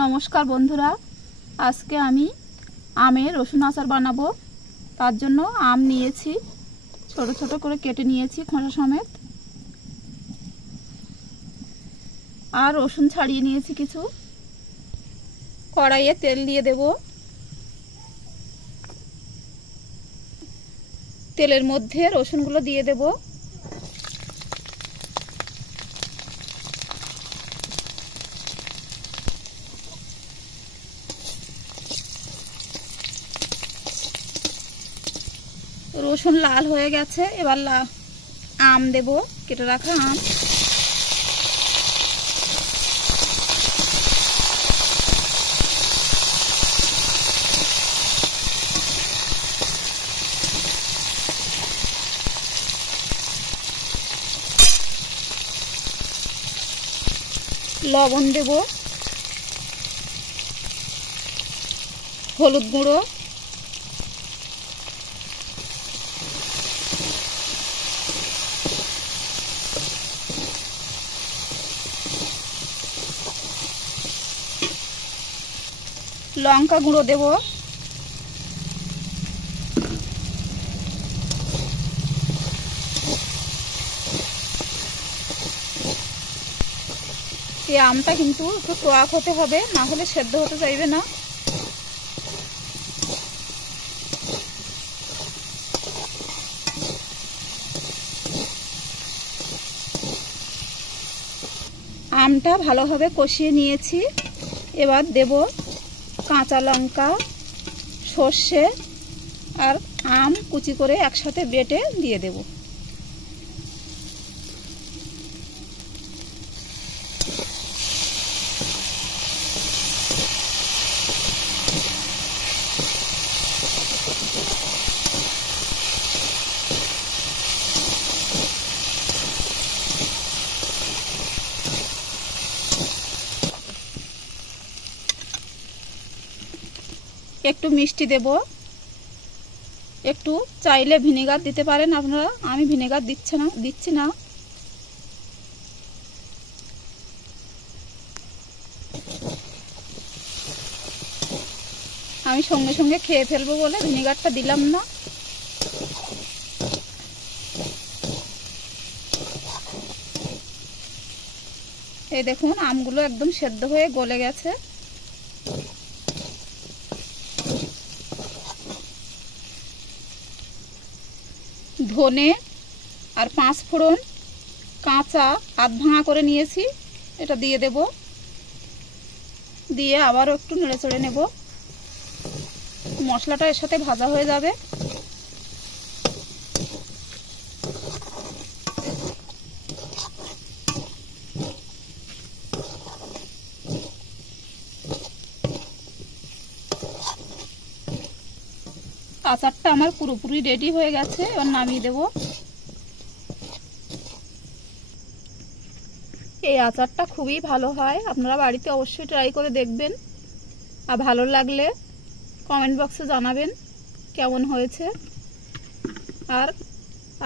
नमस्कार बंधुरा आज के आमी आमेर रसुन आचार बानाबो। तार जन्य आम नियेछि छोटो छोटो करे केटे नियेछि खोसा समेत और रसुन छाड़िए नियेछि किछु। कड़ाइये तेल दिए देब। तेलेर मध्य रसुनगुलो दिए देब। रसुन लाल हो गेছে এবার आम देब केटे रखा आम। लवण देब, हलुद गुঁড়ো, लंका गुঁড়ো देब, এই আমটা কিন্তু একটু টক হতে হবে, না হলে সেদ্ধ হতে চাইবে না। আমটা ভালোভাবে কষিয়ে নিয়েছি। এবার দেব কাঁচা লঙ্কা, সর্ষে আর আম কুচি করে একসাথে বেটে দিয়ে দেব। একটু মিষ্টি দেব, একটু চাইলে ভিনেগার দিতে পারেন আপনারা, আমি ভিনেগার দিচ্ছি না। আমি সঙ্গে সঙ্গে খেয়ে ফেলবো বলে ভিনেগারটা দিলাম না। এই দেখুন আমগুলো একদম সেদ্ধ হয়ে গলে গেছে। ধনে আর 5 ফোড়ন কাঁচা আধ ভাঙা করে নিয়েছি, এটা দিয়ে দেব। দিয়ে আবারও একটু নেড়েচড়ে নেব। মশলাটা এর সাথে ভাজা হয়ে যাবে। আচারটা আমার পুরোপুরি রেডি হয়ে গেছে, এবার নামিয়ে দেব। এই আচারটা খুবই ভালো হয়, আপনারা বাড়িতে অবশ্যই ট্রাই করে দেখবেন। আর ভালো লাগলে কমেন্ট বক্সে জানাবেন কেমন হয়েছে।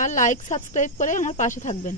আর লাইক সাবস্ক্রাইব করে আমার পাশে থাকবেন।